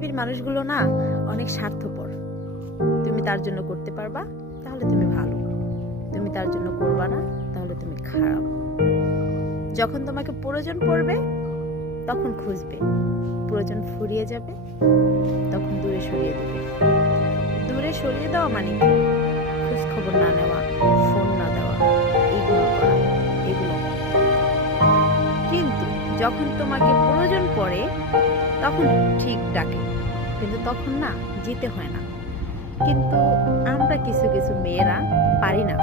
পৃথিবীর মানুষগুলো না অনেক স্বার্থপর। তুমি তার জন্য করতে পারবা তাহলে তুমি ভালো, তুমি তার জন্য করবা না তাহলে তুমি খারাপ। যখন তোমাকে প্রয়োজন পড়বে তখন খুঁজবে, প্রয়োজন ফুরিয়ে যাবে তখন দূরে সরিয়ে দেবে। দূরে সরিয়ে দেওয়া মানে কি? খোঁজ খবর না নেওয়া, ফোন না দেওয়া, ইগনোর করা, এগুলো। কিন্তু যখন তোমাকে প্রয়োজন পড়ে তখন ঠিক ডাকে, কিন্তু তখন না যেতে হয় না। কিন্তু আমরা কিছু কিছু মেয়েরা পারি না,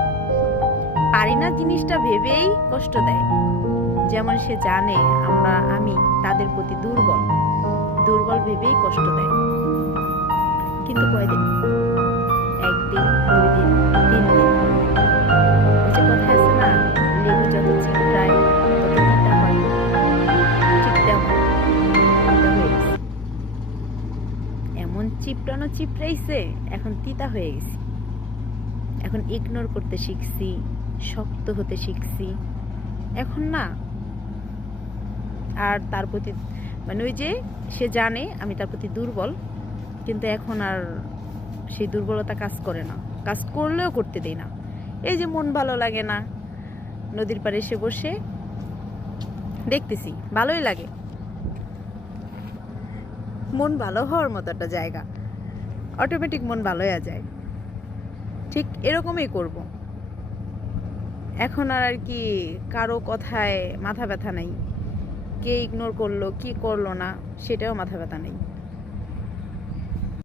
পারি না জিনিসটা ভেবেই কষ্ট দেয়। যেমন সে জানে আমি তাদের প্রতি দুর্বল, দুর্বল ভেবেই কষ্ট দেয়। কিন্তু কয়দিন? একদিন, 2 দিন, 3 দিন। ওই যে কথা আছে না, লেবু যত চিপড়ায় তত তিতা হয়। ঠিক তেমন তিতা হয়ে গেছে। এমন চিপড়াইছে, এখন তিতা হয়ে গেছি। এখন ইগনোর করতে শিখছি, শক্ত হতে শিখছি। এখন না আর তার প্রতি ওই যে সে জানে আমি তার প্রতি দুর্বল, কিন্তু এখন আর সেই দুর্বলতা কাজ করে না, কাজ করলেও করতে দেই না। এই যে মন ভালো লাগে না, নদীর পাড়ে এসে বসে দেখতেছি, ভালোই লাগে। মন ভালো হওয়ার মতো একটা জায়গা, অটোমেটিক মন ভালো হয়ে যায়। ঠিক এরকমই করব। এখন আর কি কারো কথায় মাথা ব্যথা নেই, কে ইগনোর করলো কি করলো না সেটাও মাথা ব্যথা নেই।